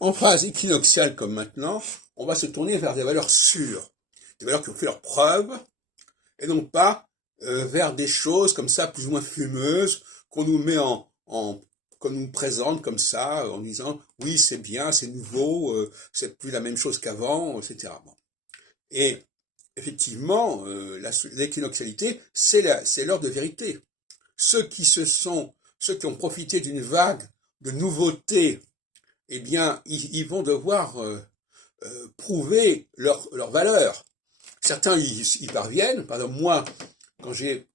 En phase équinoxiale comme maintenant, on va se tourner vers des valeurs sûres, des valeurs qui ont fait leurs preuves, et non pas vers des choses comme ça, plus ou moins fumeuses, qu'on nous met qu'on nous présente comme ça, en disant oui c'est bien, c'est nouveau, c'est plus la même chose qu'avant, etc. Bon. Et effectivement, l'équinoxialité, c'est l'heure de vérité. Ceux qui ont profité d'une vague de nouveautés, eh bien, ils vont devoir prouver leur valeur. Certains y parviennent. Par exemple, moi, quand j'ai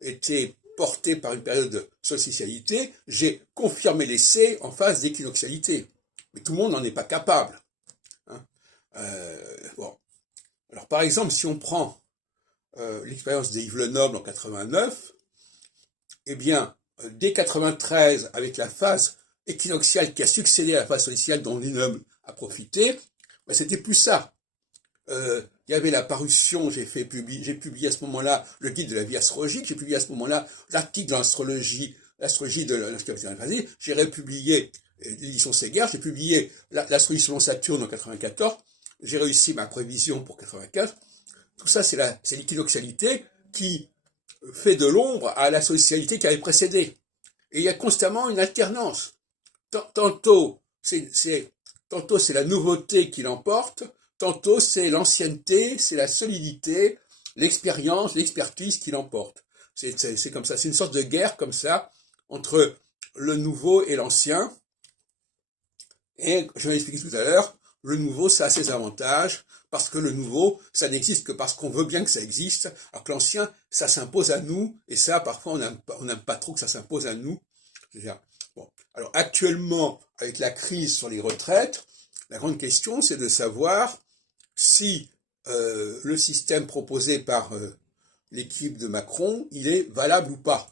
été porté par une période de solsticialité, j'ai confirmé l'essai en phase d'équinoxialité. Mais tout le monde n'en est pas capable. Hein. Bon. Alors, par exemple, si on prend l'expérience des Yves Lenoble en 89, eh bien, dès 93, avec la phase équinoxiale qui a succédé à la phase solsticiale dont Lenoble a profité, ben, c'était plus ça. Il y avait la parution, j'ai publié à ce moment-là le guide de la vie astrologique, j'ai publié à ce moment-là l'article dans l'astrologie de l'inscription. J'ai republié l'édition Séguer, j'ai publié l'astrologie selon Saturne en 94, j'ai réussi ma prévision pour 95. Tout ça, c'est l'équinoxialité qui fait de l'ombre à la solsticialité qui avait précédé. Et il y a constamment une alternance. Tantôt, c'est la nouveauté qui l'emporte, tantôt c'est l'ancienneté, c'est la solidité, l'expérience, l'expertise qui l'emporte. C'est comme ça, c'est une sorte de guerre comme ça entre le nouveau et l'ancien. Et je vais l'expliquer tout à l'heure, le nouveau ça a ses avantages, parce que le nouveau ça n'existe que parce qu'on veut bien que ça existe, alors que l'ancien ça s'impose à nous, et ça parfois on n'aime pas trop que ça s'impose à nous. Bon. Alors actuellement, avec la crise sur les retraites, la grande question c'est de savoir si le système proposé par l'équipe de Macron, il est valable ou pas.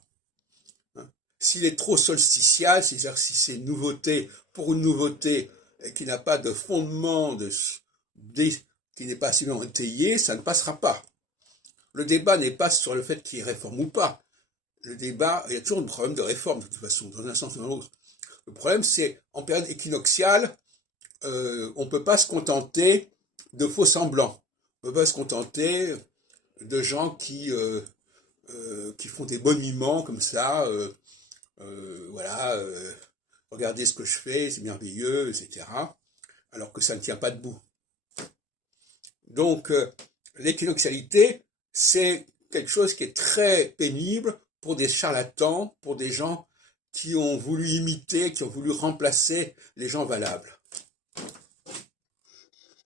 Hein. S'il est trop solsticial, c'est-à-dire si c'est une nouveauté pour une nouveauté qui n'a pas de fondement, qui n'est pas suffisamment étayé, ça ne passera pas. Le débat n'est pas sur le fait qu'il réforme ou pas. Le débat, il y a toujours un problème de réforme de toute façon, dans un sens ou dans l'autre. Le problème, c'est en période équinoxiale, on ne peut pas se contenter de faux semblants. On ne peut pas se contenter de gens qui font des boniments comme ça, voilà, regardez ce que je fais, c'est merveilleux, etc. Alors que ça ne tient pas debout. Donc, l'équinoxialité, c'est quelque chose qui est très pénible pour des charlatans, pour des gens qui ont voulu imiter, qui ont voulu remplacer les gens valables.